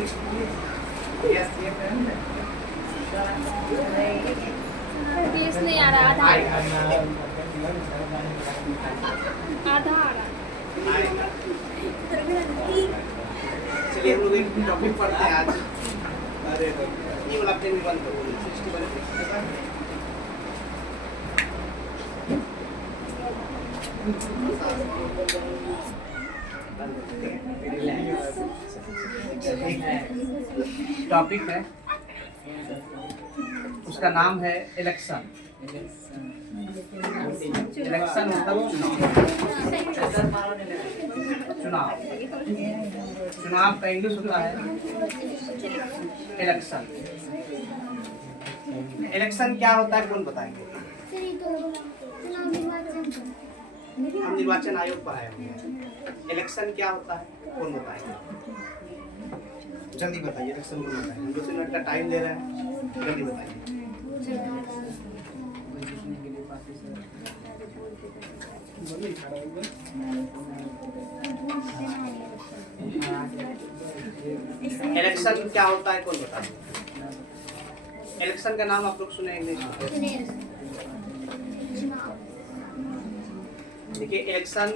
Case नहीं आ रहा, आधा आधा आ रहा। चलिए हम लोग एक टॉपिक पढ़ते हैं आज। अरे ये वाला पेन भी बंद करो, 61 टॉपिक है, उसका नाम है इलेक्शन। इलेक्शन मतलब चुनाव। चुनाव का इंग्लिश होता है इलेक्शन। इलेक्शन क्या होता है कौन बताएंगे? हम निर्वाचन आयोग पर आए हुए हैं। इलेक्शन क्या होता है कौन बताएंगे? जल्दी बताइए, इलेक्शन कौन बताएंगे? हम 2 मिनट का टाइम दे रहे हैं, जल्दी बताइए। इलेक्शन क्या होता है कौन बताएंगे? इलेक्शन का नाम आप लोग सुने इंग्लिश में? देखिए इलेक्शन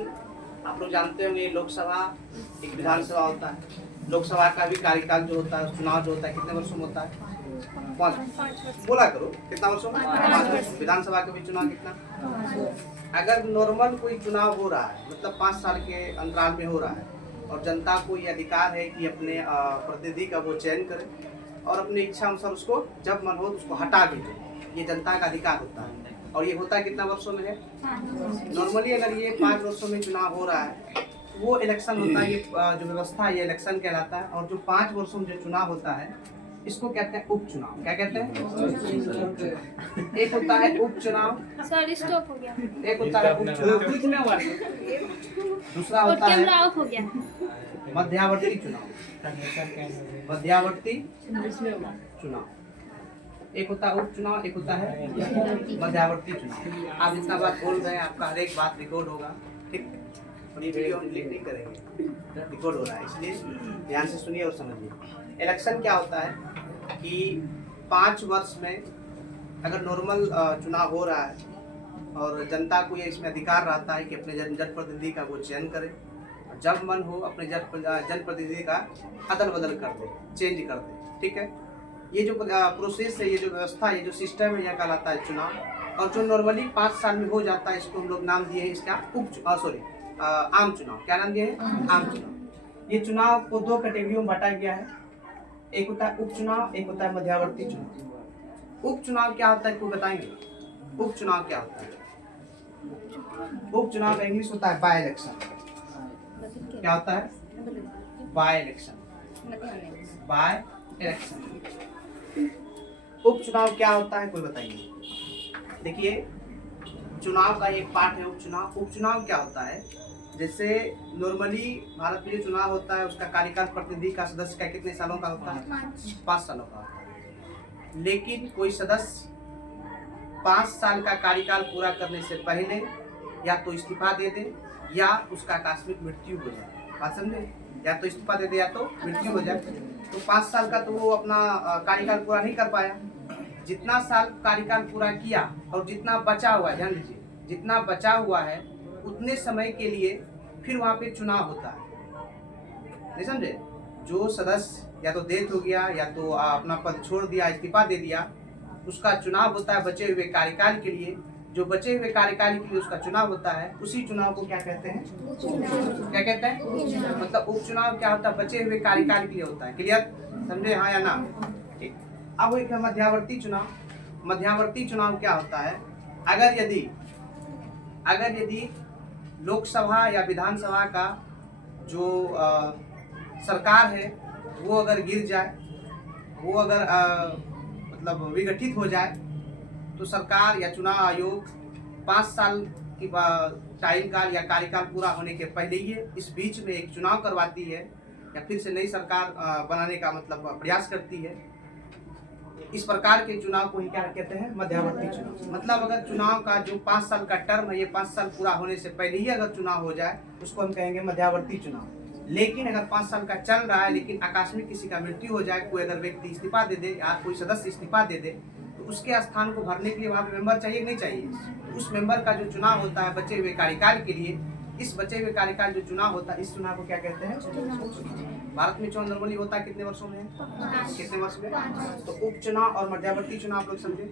आप लोग जानते होंगे, लोकसभा एक विधानसभा होता है। लोकसभा का भी कार्यकाल जो होता है, चुनाव जो होता है कितने वर्षों में होता है? 5 बोला करो, कितना वर्षों में? 5 वर्ष। विधानसभा का भी चुनाव कितना? अगर नॉर्मल कोई चुनाव हो रहा है, मतलब 5 साल के अंतराल में हो रहा है, और जनता को ये अधिकार है कि अपने प्रतिनिधि का वो चयन करे और अपनी इच्छा अनुसार उसको जब मन हो उसको हटा भी दे, ये जनता का अधिकार होता है। और ये होता है कितना वर्षों में है? नॉर्मली अगर ये 5 वर्षों में चुनाव हो रहा है वो इलेक्शन होता है। ये जो व्यवस्था है ये इलेक्शन कहलाता है। और जो 5 वर्षों में जो चुनाव होता है इसको कहते हैं उपचुनाव। क्या कहते हैं? एक होता है उपचुनाव, सर स्टॉप हो गया। एक होता है उपचुनाव, दूसरा होता है ऑफ हो गया। मध्यावर्ती चुनाव। मध्यावर्ती चुनाव एक होता है उपचुनाव, एक होता है मध्यावर्ती चुनाव। आप जितना बात बोल रहे हैं आपका हर एक बात रिकॉर्ड होगा, ठीक? और ये वीडियो हम डिलीट नहीं करेंगे, रिकॉर्ड हो रहा है, इसलिए ध्यान से सुनिए और समझिए। इलेक्शन क्या होता है कि 5 वर्ष में अगर नॉर्मल चुनाव हो रहा है और जनता को ये इसमें अधिकार रहता है कि अपने जनप्रतिनिधि का वो चयन करे, जब मन हो अपने जनप्रतिनिधि का अदल बदल कर दे, चेंज कर दे, ठीक है? ये जो प्रोसेस है, ये जो व्यवस्था है, ये जो सिस्टम है, यह कहलाता है चुनाव। और जो नॉर्मली 5 साल में हो जाता है इसको हम लोग नाम दिए हैं इसका आम चुनाव। क्या नाम दिए हैं? आम चुनाव। ये चुनाव को 2 कैटेगरियों में बांटा गया है, एक होता है उपचुनाव, एक होता है मध्यावर्ती चुनाव। उपचुनाव क्या होता है, कोई बताएंगे? उपचुनाव क्या होता है? उपचुनाव का इंग्लिश होता है बाय इलेक्शन। क्या होता है? By election. By election. उपचुनाव क्या होता है कोई बताइए? देखिए चुनाव का एक पार्ट है उपचुनाव। उपचुनाव क्या होता है? जैसे नॉर्मली भारत में जो चुनाव होता है उसका कार्यकाल प्रतिनिधि का सदस्य का कितने सालों का होता है? 5 सालों का होता है। लेकिन कोई सदस्य 5 साल का कार्यकाल पूरा करने से पहले या तो इस्तीफा दे दे या उसका आकस्मिक मृत्यु हो जाए। बात समझे? या तो इस्तीफा दे दे या तो मृत्यु हो जाए। तो 5 साल का तो वो अपना कार्यकाल पूरा नहीं कर पाया। जितना साल कार्यकाल पूरा किया और जितना बचा हुआ है, ध्यान दीजिए, जितना बचा हुआ है उतने समय के लिए फिर वहाँ पे चुनाव होता है। नहीं समझे? जो सदस्य या तो डेथ हो गया या तो अपना पद छोड़ दिया, इस्तीफा दे दिया, उसका चुनाव होता है बचे हुए कार्यकाल के लिए। जो बचे हुए कार्यकाल के लिए उसका चुनाव होता है, उसी चुनाव को क्या कहते हैं? क्या कहते हैं? मतलब उपचुनाव क्या होता है? बचे हुए कार्यकाल के लिए होता है। क्लियर? समझे? हाँ या ना? ठीक। अब एक मध्यावर्ती चुनाव। मध्यावर्ती चुनाव क्या होता है? अगर यदि लोकसभा या विधानसभा का जो सरकार है वो अगर गिर जाए, वो अगर मतलब विघटित हो जाए, तो सरकार या चुनाव आयोग 5 साल की टाइम काल या कार्यकाल पूरा होने के पहले ही इस बीच में एक चुनाव करवाती है या फिर से नई सरकार बनाने का मतलब प्रयास करती है। इस प्रकार के चुनाव को ही क्या कहते हैं? मध्यावर्ती चुनाव। मतलब अगर चुनाव का जो 5 साल का टर्म है, ये 5 साल पूरा होने से पहले ही अगर चुनाव हो जाए उसको हम कहेंगे मध्यावर्ती चुनाव। लेकिन अगर 5 साल का चल रहा है, लेकिन आकस्मिक किसी का मृत्यु हो जाए, कोई अगर व्यक्ति इस्तीफा दे दे या कोई सदस्य इस्तीफा दे दे, तो उसके स्थान को भरने के लिए वहाँ पे मेंबर चाहिए कि नहीं चाहिए? तो उस मेंबर का जो चुनाव होता है बचे हुए कार्यकाल के लिए, इस बचे हुए कार्यकाल जो चुनाव होता है, इस चुनाव को क्या कहते हैं? भारत में चुनाव नॉर्मली होता है कितने वर्षों में? कितने वर्ष में? तो उपचुनाव और मध्यावर्ती चुनाव आप लोग समझे।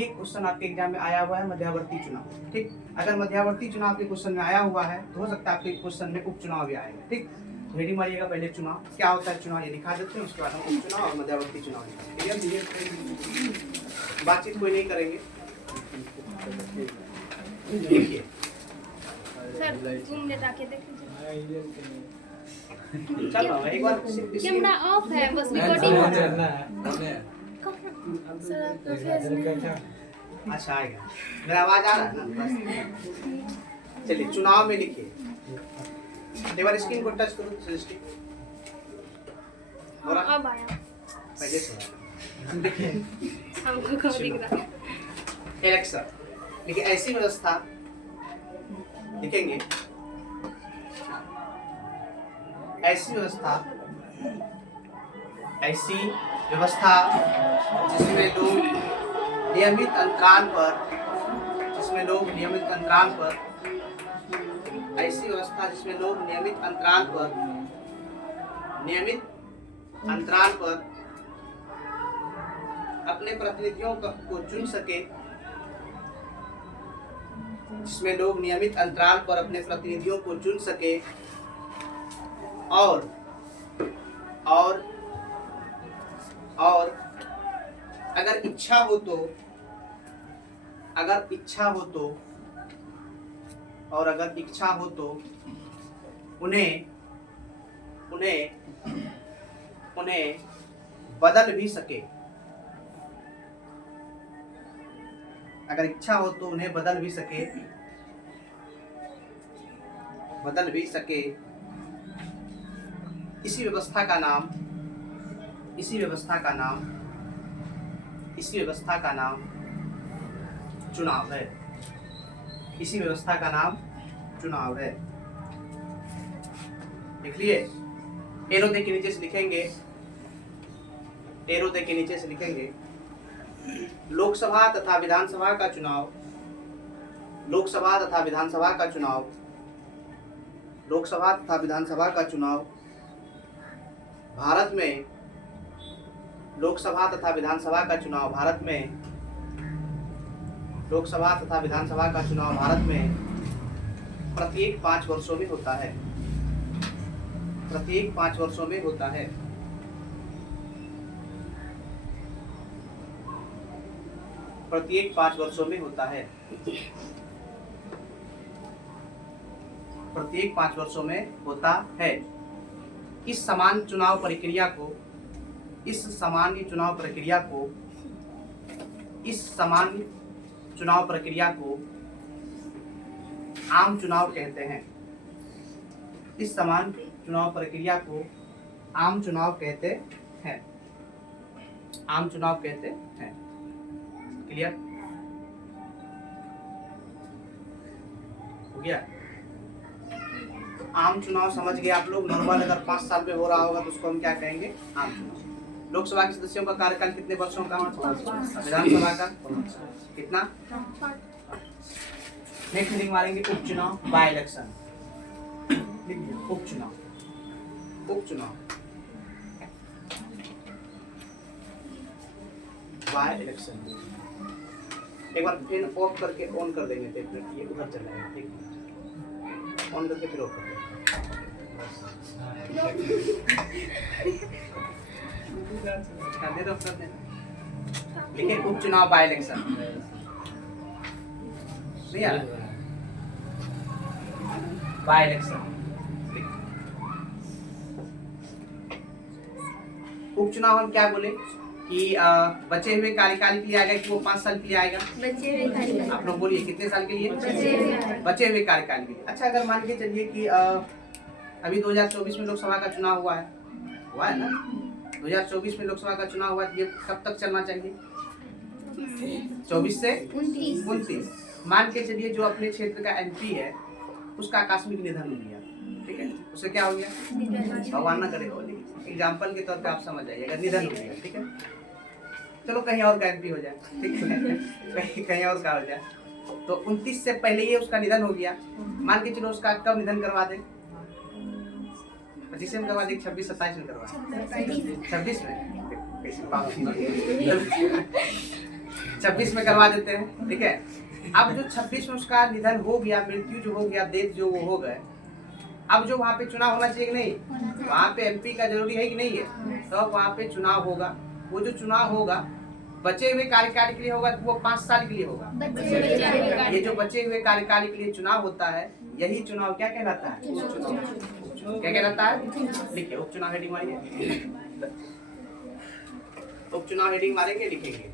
ये क्वेश्चन आपके एग्जाम में आया हुआ है, मध्यावर्ती चुनाव। ठीक, अगर मध्यावर्ती चुनाव के क्वेश्चन में आया हुआ है तो हो सकता है आपके क्वेश्चन में उपचुनाव भी आएगा। ठीक, हेडिंग मारिएगा पहले चुनाव क्या होता है, चुनाव ये लिखा देते हैं, उसके बाद हम उपचुनाव और मध्यावर्ती चुनाव लिखेंगे। बातचीत कोई नहीं करेंगे। देखिए सर 2 मिनट आके देख लीजिए। चल रहा है एक बार कैमरा ऑफ है, बस रिकॉर्डिंग हो रहा है। सर आपका फेस नहीं अच्छा आएगा, मेरा आवाज आ रहा है ना? बस चलिए चुनाव में लिखिए। एक बार स्क्रीन को टच करो सृष्टि। हाँ, अब आया। पहले से देखिए हमको कब दिख रहा है? इलेक्शन देखिए, ऐसी व्यवस्था लिखेंगे, ऐसी व्यवस्था जिसमें लोग नियमित अंतराल पर, ऐसी व्यवस्था जिसमें लोग नियमित अंतराल पर अपने प्रतिनिधियों को चुन सके, जिसमें लोग नियमित अंतराल पर अपने प्रतिनिधियों को चुन सके और अगर इच्छा हो तो उन्हें बदल भी सके। अगर इच्छा हो तो उन्हें बदल भी सके। इसी व्यवस्था का नाम चुनाव है। इसी व्यवस्था का नाम चुनाव है। लिख लिए? एरो दे के नीचे से लिखेंगे लोकसभा तथा विधानसभा का चुनाव भारत में लोकसभा तथा विधानसभा का चुनाव भारत में प्रत्येक 5 वर्षों में होता है। प्रत्येक 5 वर्षों में होता है। प्रत्येक 5 वर्षों में होता है। प्रत्येक 5 वर्षों में होता है। इस सामान्य चुनाव प्रक्रिया को आम चुनाव कहते हैं। इस सामान्य चुनाव प्रक्रिया को आम चुनाव कहते हैं। आम चुनाव कहते हैं। क्लियर हो गया? आम चुनाव समझ गए आप लोग। नॉर्मल अगर 5 साल में हो रहा होगा तो उसको हम क्या कहेंगे? आम चुनाव। लोकसभा के सदस्यों का कार्यकाल कितने वर्षों का? विधानसभा का कितना? नेक्स्ट हेडिंग मारेंगे उपचुनाव, बाय इलेक्शन। उपचुनाव बाय इलेक्शन। एक बार फिर ऑफ करके ऑन कर देंगे, एक मिनट ये उधर चल जाएगा। एक मिनट ऑन करके फिर ऑफ कर देंगे। देखिए उपचुनाव बाय इलेक्शन नहीं आ रहा। बाय इलेक्शन उपचुनाव हम क्या बोले कि बचे हुए कार्यकाल के लिए आएगा कि वो 5 साल के लिए आएगा? आप लोग बोलिए कितने साल के लिए? बचे हुए कार्यकाल के लिए। अच्छा, अगर मान के चलिए कि अभी 2024 में लोकसभा का चुनाव हुआ है ना? 2024 में लोकसभा का चुनाव हुआ, ये कब तक चलना चाहिए? 24 से 29। मान के चलिए जो अपने क्षेत्र का MP है उसका आकस्मिक निधन हो गया, ठीक है, उसे क्या हो गया, भगवान ना करे हो, लेकिन एग्जाम्पल के तौर पे आप समझ जाइए, अगर निधन हो गया, ठीक है, चलो कहीं और का एमपी हो जाए, ठीक है, कहीं और का हो जाए, तो 29 से पहले ये उसका निधन हो गया, मान के चलो उसका कब निधन करवा दे, 25 में करवा दे, 26-27 में करवा दे, 26 में, 26 में करवा देते हैं, ठीक है। अब जो 26 में उसका निधन हो गया, मृत्यु जो हो गया, डेथ जो वो हो गए, अब जो वहाँ पे चुनाव होना चाहिए कि नहीं, वहाँ पे एमपी का जरूरी है कि नहीं है, तो वहाँ पे चुनाव होगा। वो जो चुनाव होगा बचे हुए कार्यकाल के लिए होगा, तो वो 5 साल के लिए होगा। ये जो बचे हुए कार्यकाल के लिए चुनाव होता है, यही चुनाव क्या कहलाता है, क्या कहलाता है, लिखिए उपचुनाव हेडिंग मारिए, उपचुनाव हेडिंग मारेंगे, लिखेंगे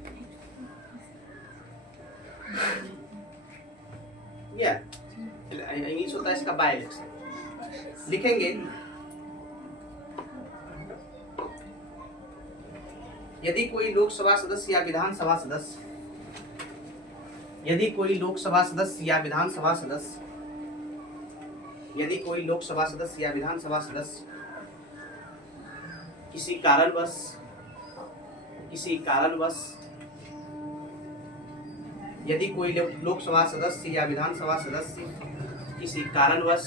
इंग्लिश होता है इसका बाय इलेक्शन, लिखेंगे यदि कोई लोकसभा सदस्य या विधानसभा सदस्य, यदि कोई लोकसभा सदस्य या विधानसभा सदस्य, यदि कोई लोकसभा सदस्य या विधानसभा सदस्य किसी कारणवश, किसी कारणवश, यदि कोई लोकसभा सदस्य या विधानसभा सदस्य किसी कारणवश,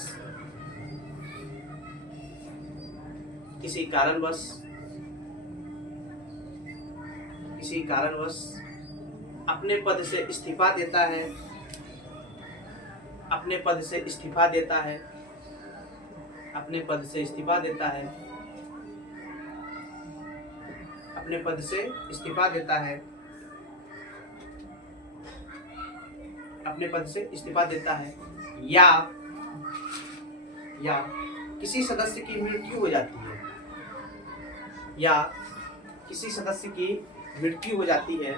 किसी कारणवश, किसी कारणवश अपने पद से इस्तीफा देता है, अपने पद से इस्तीफा देता है, अपने पद से इस्तीफा देता है, अपने पद से इस्तीफा देता है, अपने पद से इस्तीफा देता है, या किसी सदस्य की मृत्यु हो जाती है, या किसी सदस्य की मृत्यु हो जाती है,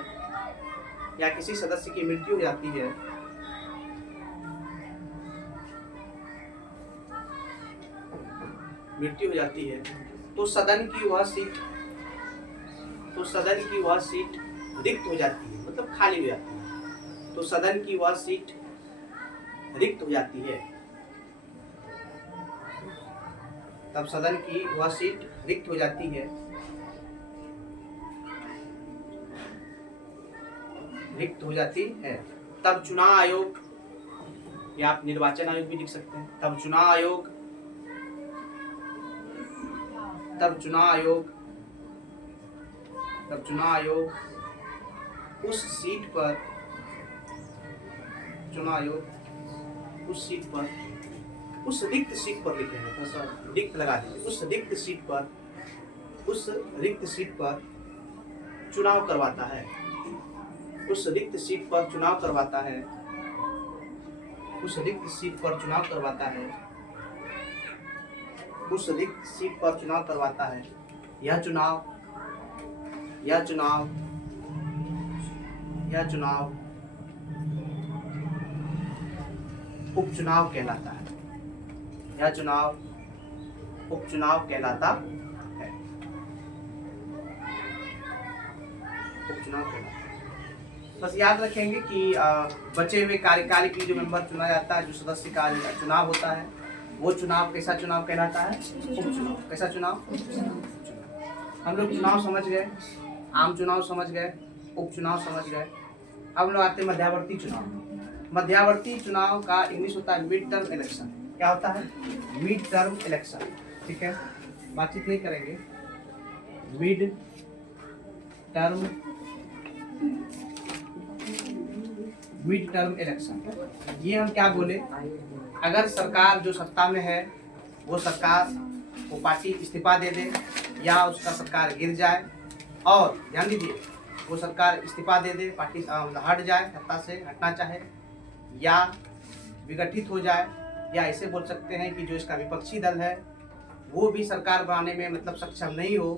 या किसी सदस्य की मृत्यु हो जाती है, मृत्यु हो जाती है, तो सदन की वह सीट, तो सदन की वह सीट रिक्त हो जाती है, मतलब खाली हो जाती है, तो सदन की वह सीट रिक्त हो जाती है, तब सदन की वह सीट रिक्त हो जाती है, रिक्त हो जाती है, तब चुनाव आयोग, या आप निर्वाचन आयोग भी लिख सकते हैं, तब चुनाव आयोग, तब चुनाव आयोग, तब चुनाव आयोग उस सीट पर, चुनाव आयोग उस सीट पर, उस रिक्त सीट पर लिखेंगे, थोड़ा सा रिक्त लगा दीजिए, उस रिक्त सीट पर, उस रिक्त सीट पर चुनाव करवाता है, उस रिक्त सीट पर चुनाव करवाता है, उस रिक्त सीट पर चुनाव करवाता है, उस रिक्त सीट पर चुनाव करवाता है। यह चुनाव, यह चुनाव, यह चुनाव उपचुनाव कहलाता है, यह चुनाव उपचुनाव कहलाता है, उपचुनाव कहलाता है। बस याद रखेंगे कि बचे हुए कार्यकाल के लिए जो मेंबर चुना जाता है, जो सदस्य का चुनाव होता है, वो चुनाव कैसा चुनाव कहलाता है, उपचुनाव। कैसा चुनाव, हम लोग चुनाव समझ गए, आम चुनाव समझ गए, उपचुनाव समझ गए। अब लोग आते हैं मध्यावर्ती चुनाव। मध्यावर्ती चुनाव का इंग्लिश होता है मिड टर्म इलेक्शन। क्या होता है, मिड टर्म इलेक्शन, ठीक है, बातचीत नहीं करेंगे। Mid term, mid term election, ये हम क्या बोले, अगर सरकार जो सत्ता में है वो सरकार, वो पार्टी इस्तीफा दे दे, या उसका सरकार गिर जाए, और ध्यान दीजिए वो सरकार इस्तीफा दे दे, पार्टी हट जाए, सत्ता से हटना चाहे, या विघटित हो जाए, या ऐसे बोल सकते हैं कि जो इसका विपक्षी दल है वो भी सरकार बनाने में मतलब सक्षम नहीं हो,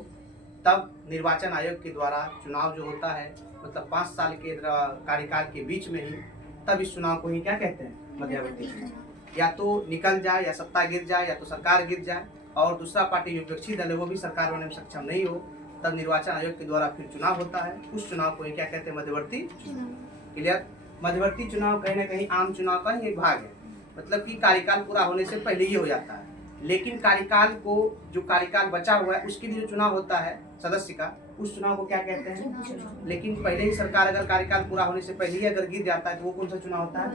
तब निर्वाचन आयोग के द्वारा चुनाव जो होता है, मतलब 5 साल के कार्यकाल के बीच में ही, तब इस चुनाव को ही क्या कहते हैं, मध्यावर्ती चुनाव। या तो निकल जाए, या सत्ता गिर जाए, या तो सरकार गिर जाए, और दूसरा पार्टी जो विपक्षी दल है वो भी सरकार बनाने में सक्षम नहीं हो, तब निर्वाचन आयोग के द्वारा फिर चुनाव होता है। उस चुनाव को ही क्या कहते हैं, मध्यवर्ती चुनाव। क्लियर। मध्यवर्ती चुनाव कहीं ना कहीं आम चुनाव का ही एक भाग है, मतलब कि कार्यकाल पूरा होने से पहले ही हो जाता है, लेकिन कार्यकाल को, जो कार्यकाल बचा हुआ है उसके लिए जो चुनाव होता है सदस्य का, उस चुनाव को क्या कहते हैं? लेकिन पहले ही सरकार अगर कार्यकाल पूरा होने से पहले ही अगर गिर जाता है तो वो कौन सा चुनाव होता है?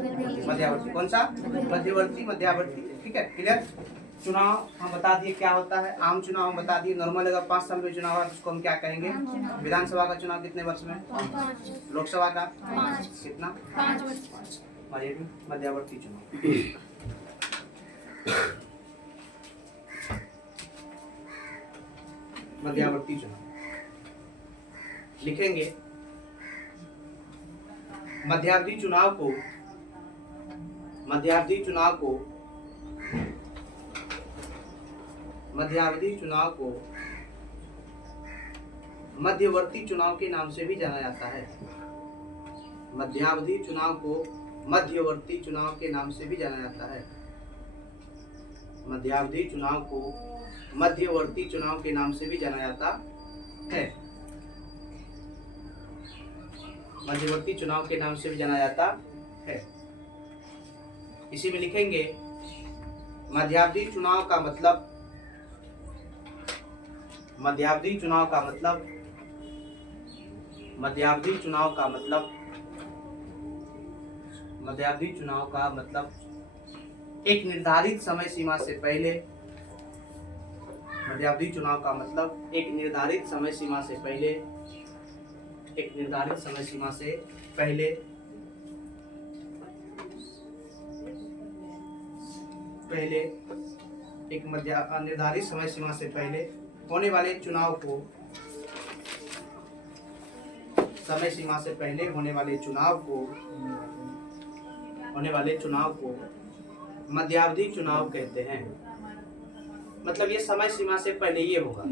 मध्यावर्ती। कौन सा? मध्यावर्ती। ठीक है, क्लियर। चुनाव हम बता दिए क्या होता है। आम चुनाव हम बता दिए, नॉर्मल अगर 5 साल में चुनाव है तो उसको हम क्या कहेंगे? विधानसभा का चुनाव कितने वर्ष में? 5। लोकसभा का 5। कितना? 5। मध्यावर्ती चुनाव। मध्यावर्ती चुनाव लिखेंगे। मध्यावधि चुनाव को मध्यावधि चुनाव को मध्यवर्ती चुनाव के नाम से भी जाना जाता है। मध्यावधि चुनाव को मध्यवर्ती चुनाव के नाम से भी जाना जाता है। मध्यावधि चुनाव को मध्यवर्ती चुनाव के नाम से भी जाना जाता है। मध्यवर्ती चुनाव के नाम से भी जाना जाता है। इसी में लिखेंगे मध्यावधि चुनाव का मतलब, मध्यावधि चुनाव का मतलब, मध्यावधि चुनाव का मतलब, मध्यावधि चुनाव का मतलब एक निर्धारित समय सीमा से पहले, मध्यावधि चुनाव का मतलब एक निर्धारित समय सीमा से पहले, एक निर्धारित समय सीमा से पहले एक निर्धारित समय सीमा से पहले होने वाले चुनाव को, समय सीमा से पहले होने वाले चुनाव को मध्यावधि चुनाव कहते हैं। मतलब ये समय सीमा से पहले ये होगा,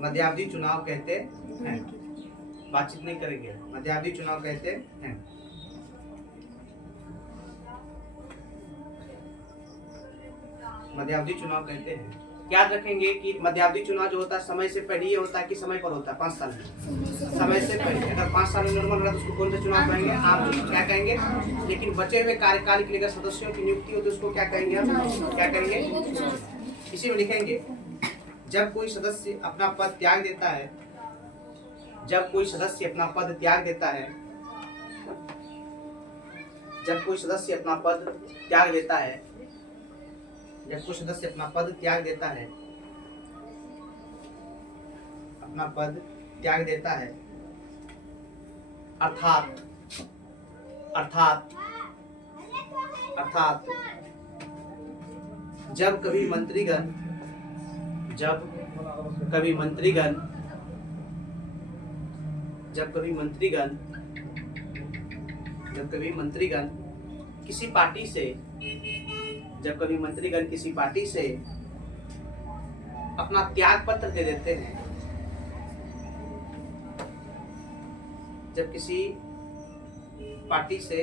मध्यावधि चुनाव कहते हैं। बातचीत नहीं करेंगे, मध्यावधि चुनाव कहते हैं। मध्यावधि चुनाव कहते हैं। याद रखेंगे कि मध्यावधि चुनाव जो होता है समय से पहले ये होता है कि समय पर होता है? 5 साल में। समय से पहले अगर 5 साल में नॉर्मल रहा तो उसको कौन सा चुनाव कहेंगे? आम चुनाव। क्या कहेंगे? लेकिन बचे हुए कार्यकाल के लिए अगर सदस्यों की नियुक्ति हो तो उसको क्या कहेंगे? हम क्या कहेंगे? इसी में लिखेंगे जब कोई सदस्य अपना पद त्याग देता है, जब कोई सदस्य अपना पद त्याग देता है, जब कोई सदस्य अपना पद त्याग देता है, जब कोई सदस्य अपना पद त्याग देता है, अपना पद त्याग देता है, अर्थात जब कभी मंत्रीगण किसी पार्टी से, जब कभी मंत्रीगण किसी पार्टी से अपना त्याग पत्र दे देते हैं, जब किसी पार्टी से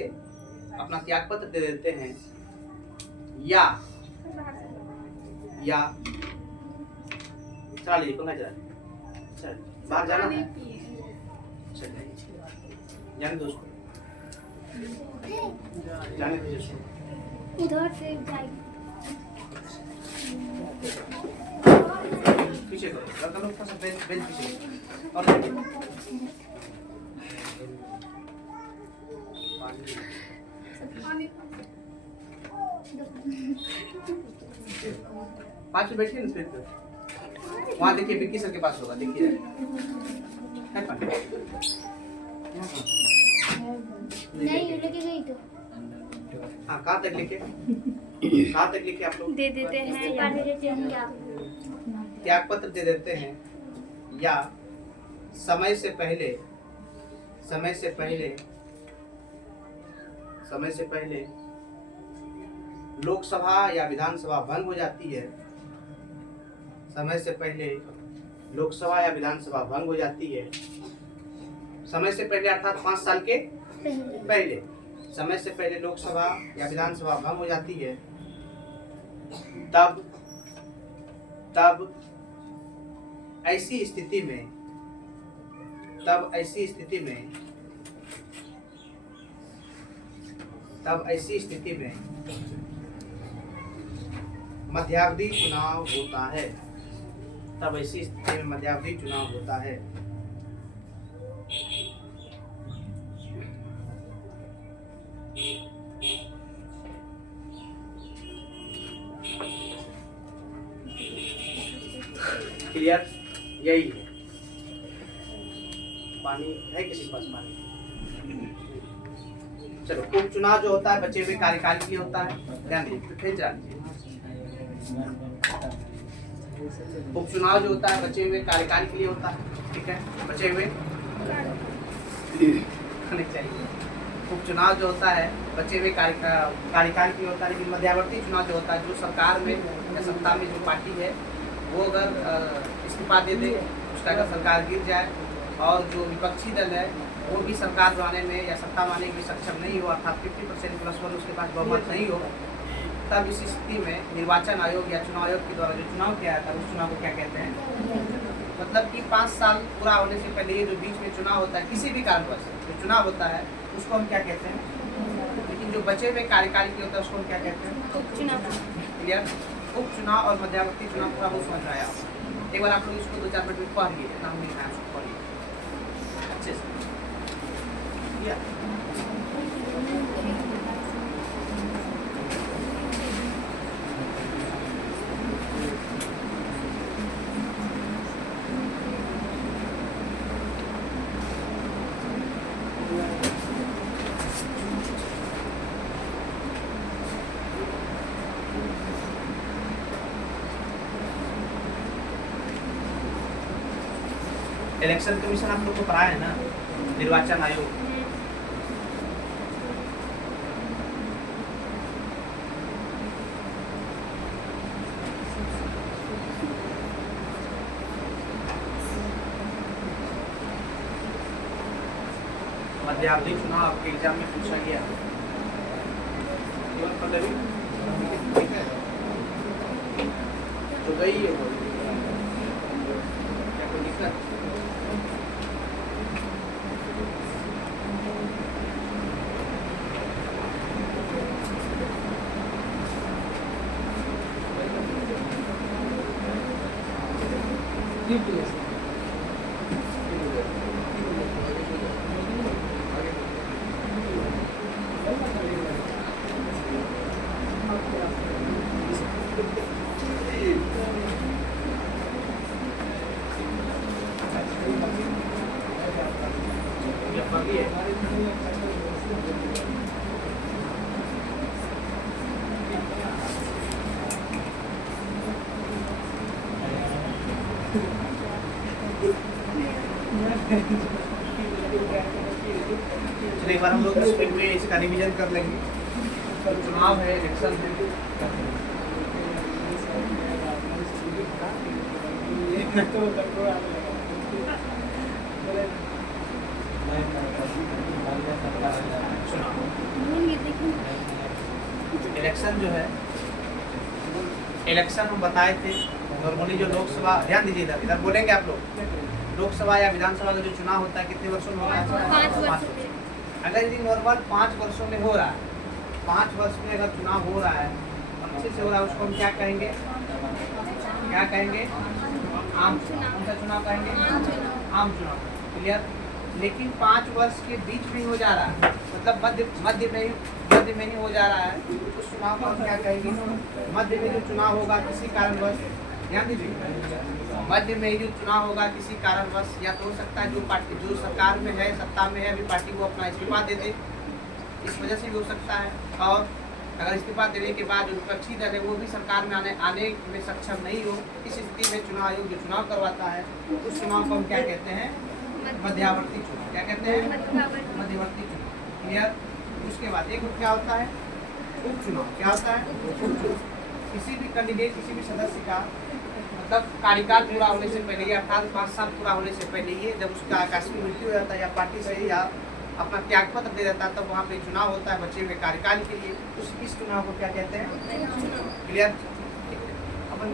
अपना त्याग पत्र दे देते हैं या चला लीजिए, पंखा चला, बाहर जाना है, जाने दो उसको, जाने दीजिए उसको। उधर से जाएगी पीछे करो, रखो लोग थोड़ा बेंच पीछे और पाँच बैठिए ना फिर वहाँ देखिए विक्की सर के पास होगा, देखिए नहीं लेके गई तो हाँ कहाँ तक लिखे आप लोग? दे देते हैं या त्याग पत्र दे देते हैं या समय से पहले लोकसभा या विधानसभा भंग हो जाती है, समय से पहले लोकसभा या विधानसभा भंग हो जाती है, समय से पहले अर्थात 5 साल के पहले, समय से पहले लोकसभा या विधानसभा भंग हो जाती है, तब ऐसी स्थिति में मध्यावधि चुनाव होता है, तब ऐसी स्थिति में मध्यावधि चुनाव होता है। क्लियर? यही है। पानी है किसी के पास? पानी? चलो, उपचुनाव जो होता है बचे हुए कार्यकाल के लिए होता है, ध्यान दीजिए, फिर चला लीजिए। उपचुनाव जो होता है बचे हुए कार्यकाल के लिए होता है, ठीक है, बचे हुए चाहिए। उपचुनाव जो होता है बचे हुए कार्यकाल के लिए होता है, लेकिन मध्यावर्ती चुनाव जो होता है, जो सरकार में या सत्ता में जो पार्टी है वो अगर इस्तीफा दे दे, उसका अगर सरकार गिर जाए और जो विपक्षी दल है वो भी सरकार बनाने में या सत्ता बनाने में सक्षम नहीं हो, अर्थात 50% प्लस वन उसके पास बहुमत नहीं हो, तब इस स्थिति में निर्वाचन आयोग या चुनाव आयोग के द्वारा जो चुनाव किया जाता है उस चुनाव को क्या कहते हैं? मतलब कि 5 साल पूरा होने से पहले ये जो बीच में चुनाव होता है, किसी भी कारणवश जो चुनाव होता है उसको हम क्या कहते हैं? लेकिन जो बचे हुए कार्यकाल के होता है उसको हम क्या कहते हैं? उपचुनाव। क्लियर? उपचुनाव और मध्यावर्ती चुनाव थोड़ा बहुत समझ आया। एक बार आप लोग इसको 2-4 मिनट में पढ़ लीजिए, नाम लिखना है उसको पढ़िए अच्छे से। इलेक्शन कमीशन आप लोग को पढ़ा है ना, निर्वाचन आयोग। मध्यावधि चुनाव आपके एग्जाम में पूछा गया। तो गई है वो, क्या कोई दिक्कत? चलिए एक बार हम लोग स्क्रीन पे इसका रिवीजन कर लेंगे। चुनाव है, इलेक्शन है, इलेक्शन जो है, इलेक्शन हम बताए थे नॉर्मली जो लोकसभा, ध्यान दीजिए इधर इधर बोलेंगे आप लोग, लोकसभा या विधानसभा का जो चुनाव होता है कितने वर्षों में होता है? 5 वर्ष। अगर यदि नॉर्मल 5 वर्षों में हो रहा है, 5 वर्ष में अगर चुनाव हो रहा है, अच्छे से हो रहा है, उसको हम क्या कहेंगे? क्या कहेंगे? आम चुनाव। कौन सा चुनाव कहेंगे? आम चुनाव। क्लियर? लेकिन 5 वर्ष के बीच में हो जा रहा है, मतलब मध्य में ही हो जा रहा है, उस चुनाव को हम क्या कहेंगे? मध्य में जो चुनाव होगा किसी कारणवश, ध्यान दीजिए, मध्य में जो चुनाव होगा किसी कारणवश, या तो हो सकता है जो पार्टी जो सरकार में है, सत्ता में है, अभी पार्टी को अपना इस्तीफा दे दे, इस वजह से भी हो सकता है। और अगर इस्तीफा देने के बाद जो विपक्षी दल है वो भी सरकार में आने में सक्षम नहीं हो, इस स्थिति में चुनाव आयोग जो चुनाव करवाता है उस चुनाव को हम क्या कहते हैं? मध्यावर्ती चुनाव। क्या कहते हैं? मध्यवर्ती चुनाव। क्लियर? उसके बाद एक क्या होता है? उपचुनाव। क्या होता है? उपचुनाव। किसी भी कैंडिडेट, किसी भी सदस्य का मतलब कार्यकाल पूरा होने से पहले, अर्थात 5 साल पूरा होने से पहले ही जब उसका आकस्मिक मृत्यु हो जाता है या पार्टी से या अपना त्यागपत्र दे देता है, तब वहाँ पे चुनाव होता है बचे हुए कार्यकाल के लिए। इस चुनाव को क्या कहते हैं? क्लियर? अपन